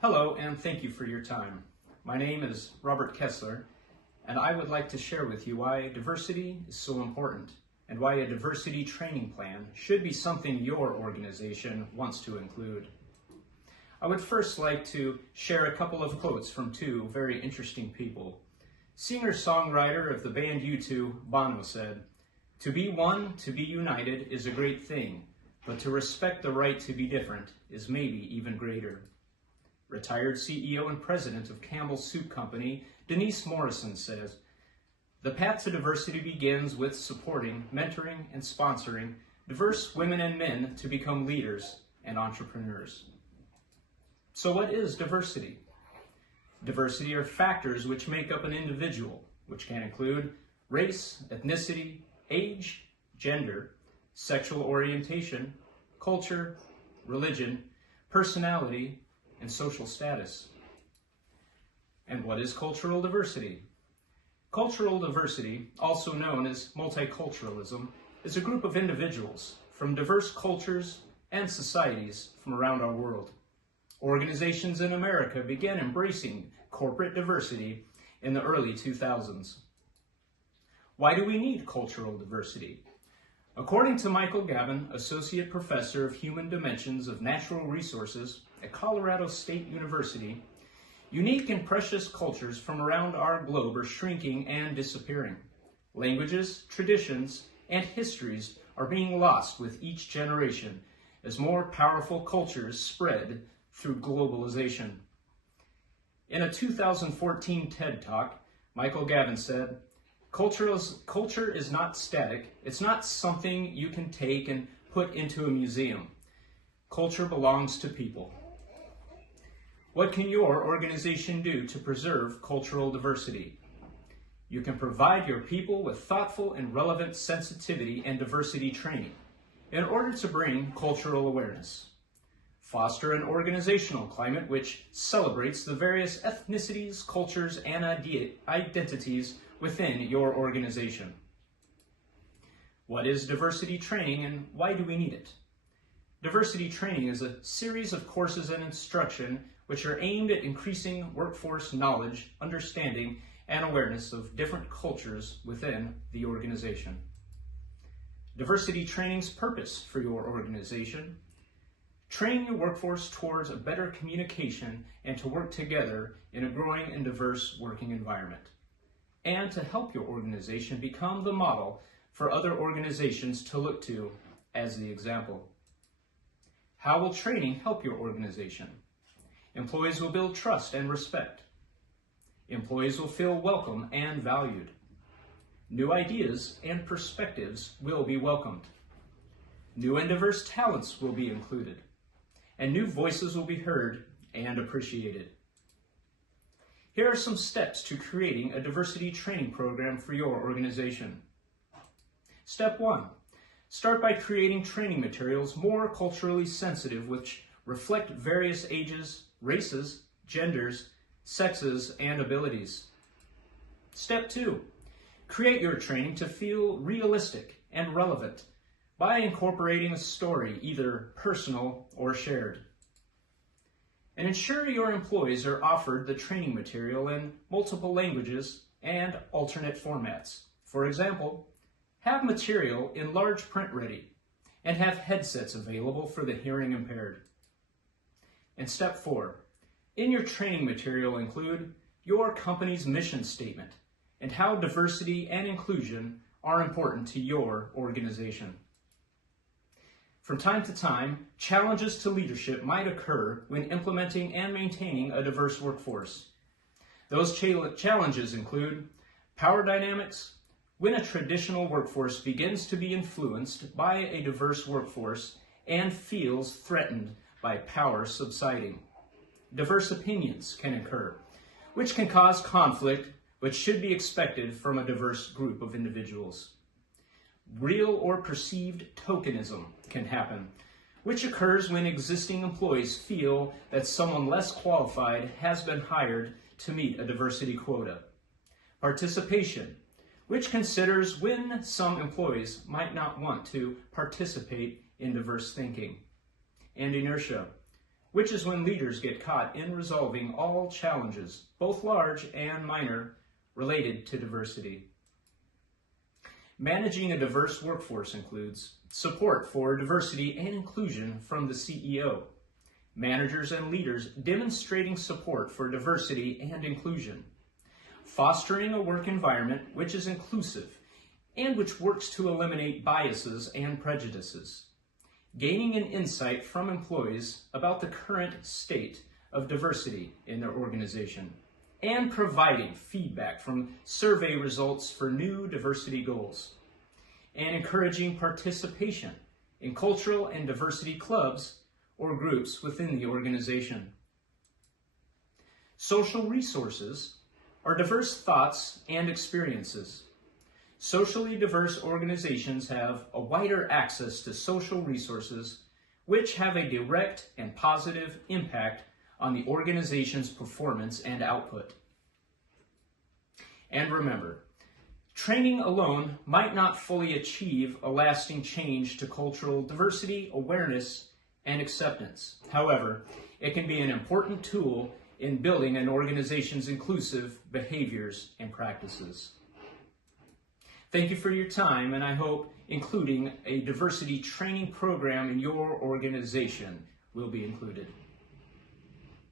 Hello, and thank you for your time. My name is Robert Kessler, and I would like to share with you why diversity is so important and why a diversity training plan should be something your organization wants to include. I would first like to share a couple of quotes from two very interesting people. Singer-songwriter of the band U2, Bono, said, "To be one, to be united is a great thing, but to respect the right to be different is maybe even greater." Retired CEO and president of Campbell's Soup Company, Denise Morrison, says, "The path to diversity begins with supporting, mentoring, and sponsoring diverse women and men to become leaders and entrepreneurs." So what is diversity? Diversity are factors which make up an individual, which can include race, ethnicity, age, gender, sexual orientation, culture, religion, personality, and social status. And what is cultural diversity? Cultural diversity, also known as multiculturalism, is a group of individuals from diverse cultures and societies from around our world. Organizations in America began embracing corporate diversity in the early 2000s. Why do we need cultural diversity? According to Michael Gavin, Associate Professor of Human Dimensions of Natural Resources at Colorado State University, unique and precious cultures from around our globe are shrinking and disappearing. Languages, traditions, and histories are being lost with each generation as more powerful cultures spread through globalization. In a 2014 TED Talk, Michael Gavin said, Culture is not static. It's not something you can take and put into a museum. Culture belongs to people. What can your organization do to preserve cultural diversity? You can provide your people with thoughtful and relevant sensitivity and diversity training in order to bring cultural awareness. Foster an organizational climate which celebrates the various ethnicities, cultures, and identities within your organization. What is diversity training and why do we need it? Diversity training is a series of courses and instruction which are aimed at increasing workforce knowledge, understanding, and awareness of different cultures within the organization. Diversity training's purpose for your organization: train your workforce towards a better communication and to work together in a growing and diverse working environment, and to help your organization become the model for other organizations to look to as the example. How will training help your organization? Employees will build trust and respect. Employees will feel welcome and valued. New ideas and perspectives will be welcomed. New and diverse talents will be included, and new voices will be heard and appreciated. Here are some steps to creating a diversity training program for your organization. Step 1. Start by creating training materials more culturally sensitive which reflect various ages, races, genders, sexes, and abilities. Step 2. Create your training to feel realistic and relevant by incorporating a story, either personal or shared. And ensure your employees are offered the training material in multiple languages and alternate formats. For example, have material in large print ready and have headsets available for the hearing impaired. And step 4, in your training material include your company's mission statement and how diversity and inclusion are important to your organization. From time to time, challenges to leadership might occur when implementing and maintaining a diverse workforce. Those challenges include power dynamics, when a traditional workforce begins to be influenced by a diverse workforce and feels threatened by power subsiding. Diverse opinions can occur, which can cause conflict, but should be expected from a diverse group of individuals. Real or perceived tokenism can happen, which occurs when existing employees feel that someone less qualified has been hired to meet a diversity quota. Participation, which considers when some employees might not want to participate in diverse thinking. And inertia, which is when leaders get caught in resolving all challenges, both large and minor, related to diversity. Managing a diverse workforce includes support for diversity and inclusion from the CEO, managers and leaders demonstrating support for diversity and inclusion, fostering a work environment which is inclusive and which works to eliminate biases and prejudices, gaining an insight from employees about the current state of diversity in their organization, and providing feedback from survey results for new diversity goals, and encouraging participation in cultural and diversity clubs or groups within the organization. Social resources are diverse thoughts and experiences. Socially diverse organizations have a wider access to social resources which have a direct and positive impact on the organization's performance and output. And remember, training alone might not fully achieve a lasting change to cultural diversity, awareness, and acceptance. However, it can be an important tool in building an organization's inclusive behaviors and practices. Thank you for your time, and I hope including a diversity training program in your organization will be included.